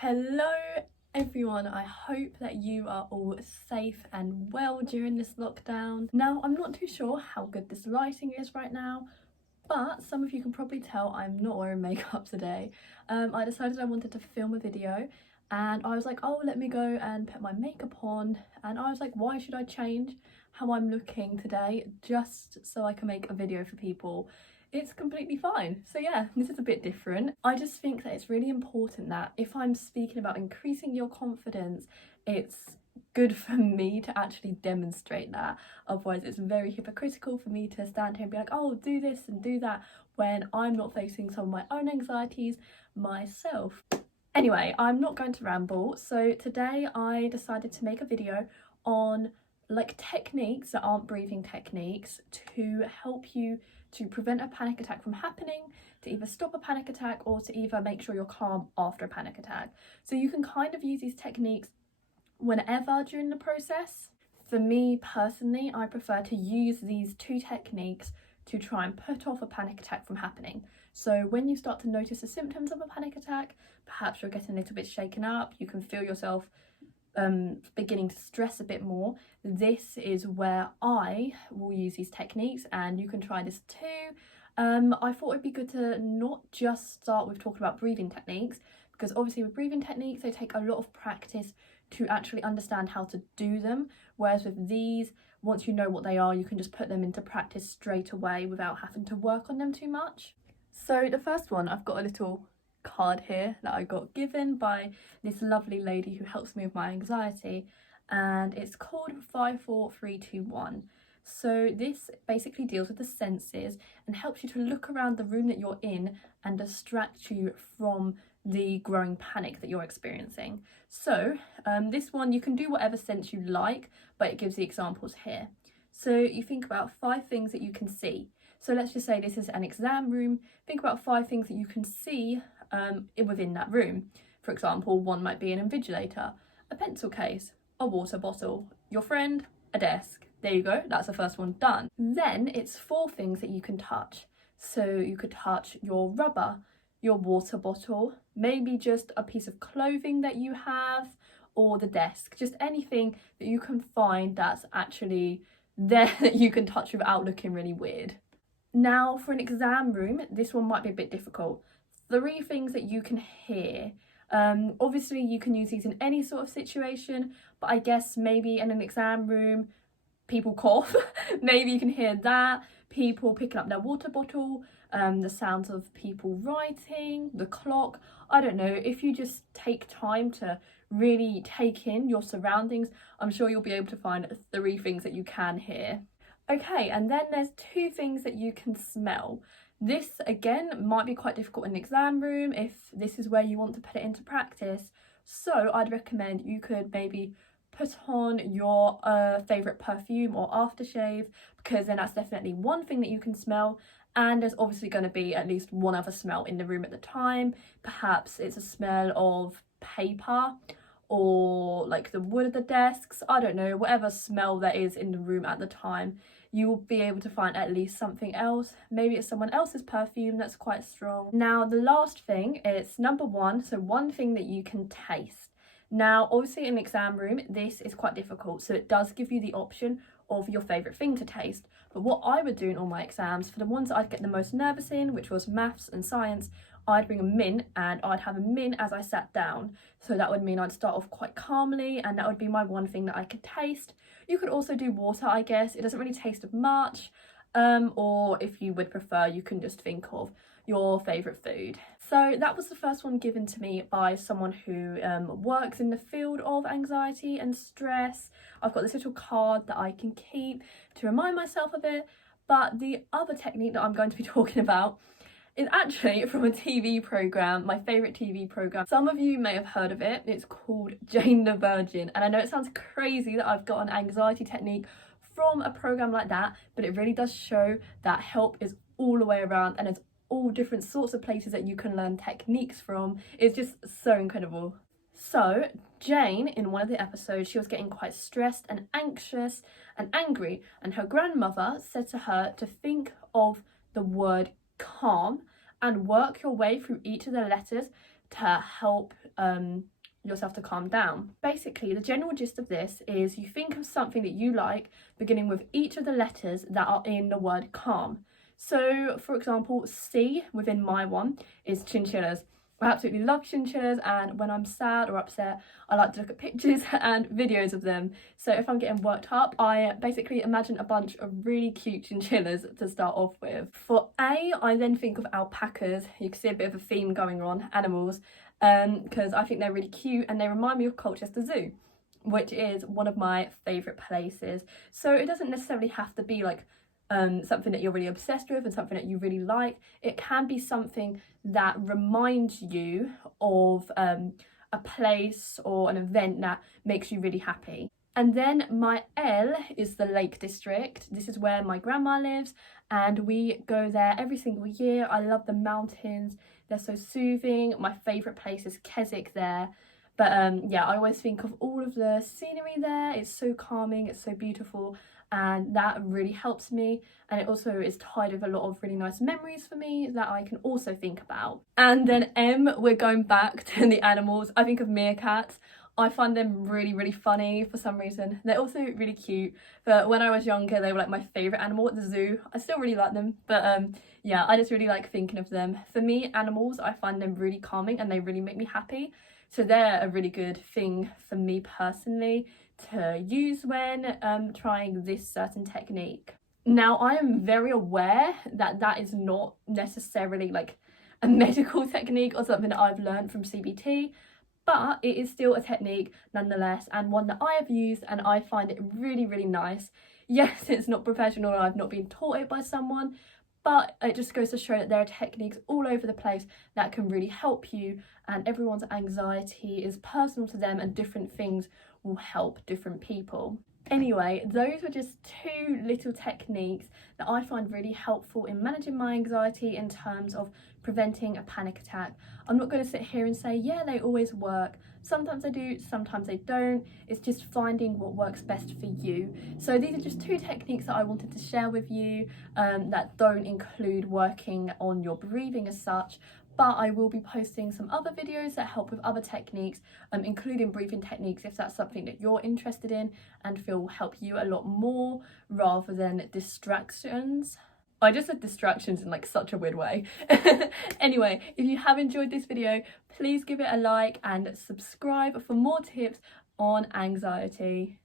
Hello everyone, I hope that you are all safe and well during this lockdown. Now, I'm not too sure how good this lighting is right now, but some of you can probably tell I'm not wearing makeup today. I decided I wanted to film a video and I was like, oh, let me go and put my makeup on, and I was like, why should I change how I'm looking today just so I can make a video for people? It's completely fine. So yeah, this is a bit different. I just think that it's really important that if I'm speaking about increasing your confidence, it's good for me to actually demonstrate that. Otherwise it's very hypocritical for me to stand here and be like, oh, do this and do that, when I'm not facing some of my own anxieties myself. Anyway, I'm not going to ramble. So today I decided to make a video on like techniques that aren't breathing techniques to help you to prevent a panic attack from happening, to either stop a panic attack or to either make sure you're calm after a panic attack. So you can kind of use these techniques whenever during the process. For me personally, I prefer to use these two techniques to try and put off a panic attack from happening. So when you start to notice the symptoms of a panic attack, perhaps you're getting a little bit shaken up, you can feel yourself beginning to stress a bit more, this is where I will use these techniques, and you can try this too. I thought it'd be good to not just start with talking about breathing techniques, because obviously with breathing techniques they take a lot of practice to actually understand how to do them, whereas with these, once you know what they are, you can just put them into practice straight away without having to work on them too much. So the first one, I've got a little card here that I got given by this lovely lady who helps me with my anxiety, and it's called 54321. So this basically deals with the senses and helps you to look around the room that you're in and distract you from the growing panic that you're experiencing. So this one, you can do whatever sense you like, but it gives the examples here. So you think about 5 things that you can see. So let's just say this is an exam room. Think about 5 things that you can see within that room. For example, one might be an invigilator, a pencil case, a water bottle, your friend, a desk. There you go, that's the first one done. Then it's 4 things that you can touch. So you could touch your rubber, your water bottle, maybe just a piece of clothing that you have, or the desk, just anything that you can find that's actually there that you can touch without looking really weird. Now for an exam room, this one might be a bit difficult. 3 things that you can hear. Obviously you can use these in any sort of situation, but I guess maybe in an exam room, people cough, maybe you can hear that, people picking up their water bottle, the sounds of people writing, the clock. I don't know, if you just take time to really take in your surroundings, I'm sure you'll be able to find 3 things that you can hear. Okay, and then there's 2 things that you can smell. This again might be quite difficult in an exam room if this is where you want to put it into practice. So I'd recommend you could maybe put on your favourite perfume or aftershave, because then that's definitely one thing that you can smell, and there's obviously going to be at least one other smell in the room at the time. Perhaps it's a smell of paper or like the wood of the desks, I don't know, whatever smell there is in the room at the time, you will be able to find at least something else. Maybe it's someone else's perfume that's quite strong. Now the last thing is number 1, so one thing that you can taste. Now obviously in an exam room this is quite difficult, so it does give you the option of your favourite thing to taste, but what I would do in all my exams, for the ones that I'd get the most nervous in, which was maths and science, I'd bring a mint and I'd have a mint as I sat down. So that would mean I'd start off quite calmly, and that would be my one thing that I could taste. You could also do water, I guess. It doesn't really taste of much. Or if you would prefer, you can just think of your favourite food. So that was the first one given to me by someone who works in the field of anxiety and stress. I've got this little card that I can keep to remind myself of it. But the other technique that I'm going to be talking about is actually from a TV programme, my favourite TV programme. Some of you may have heard of it. It's called Jane the Virgin. And I know it sounds crazy that I've got an anxiety technique from a programme like that, but it really does show that help is all the way around, and there's all different sorts of places that you can learn techniques from. It's just so incredible. So Jane, in one of the episodes, she was getting quite stressed and anxious and angry, and her grandmother said to her to think of the word calm and work your way through each of the letters to help yourself to calm down. Basically, the general gist of this is you think of something that you like beginning with each of the letters that are in the word calm. So for example, C within my one is chinchillas. I absolutely love chinchillas, and when I'm sad or upset, I like to look at pictures and videos of them. So if I'm getting worked up, I basically imagine a bunch of really cute chinchillas to start off with. For A, I then think of alpacas. You can see a bit of a theme going on, animals, because I think they're really cute and they remind me of Colchester Zoo, which is one of my favourite places. So it doesn't necessarily have to be like something that you're really obsessed with and something that you really like. It can be something that reminds you of a place or an event that makes you really happy. And then my L is the Lake District. This is where my grandma lives and we go there every single year. I love the mountains, they're so soothing. My favourite place is Keswick there. But yeah, I always think of all of the scenery there. It's so calming, it's so beautiful, and that really helps me. And it also is tied with a lot of really nice memories for me that I can also think about. And then M, we're going back to the animals. I think of meerkats. I find them really, really funny for some reason. They're also really cute, but when I was younger, they were like my favourite animal at the zoo. I still really like them, but yeah, I just really like thinking of them. For me, animals, I find them really calming and they really make me happy. So they're a really good thing for me personally to use when trying this certain technique. Now, I am very aware that that is not necessarily like a medical technique or something that I've learned from CBT, but it is still a technique nonetheless, and one that I have used and I find it really, really nice. Yes, it's not professional and I've not been taught it by someone, but it just goes to show that there are techniques all over the place that can really help you, and everyone's anxiety is personal to them and different things will help different people. Anyway, those were just two little techniques that I find really helpful in managing my anxiety in terms of preventing a panic attack. I'm not going to sit here and say, yeah, they always work. Sometimes they do, sometimes they don't. It's just finding what works best for you. So these are just two techniques that I wanted to share with you that don't include working on your breathing as such, but I will be posting some other videos that help with other techniques, including breathing techniques, if that's something that you're interested in and feel will help you a lot more rather than distractions. I just said distractions in like such a weird way. Anyway, if you have enjoyed this video, please give it a like and subscribe for more tips on anxiety.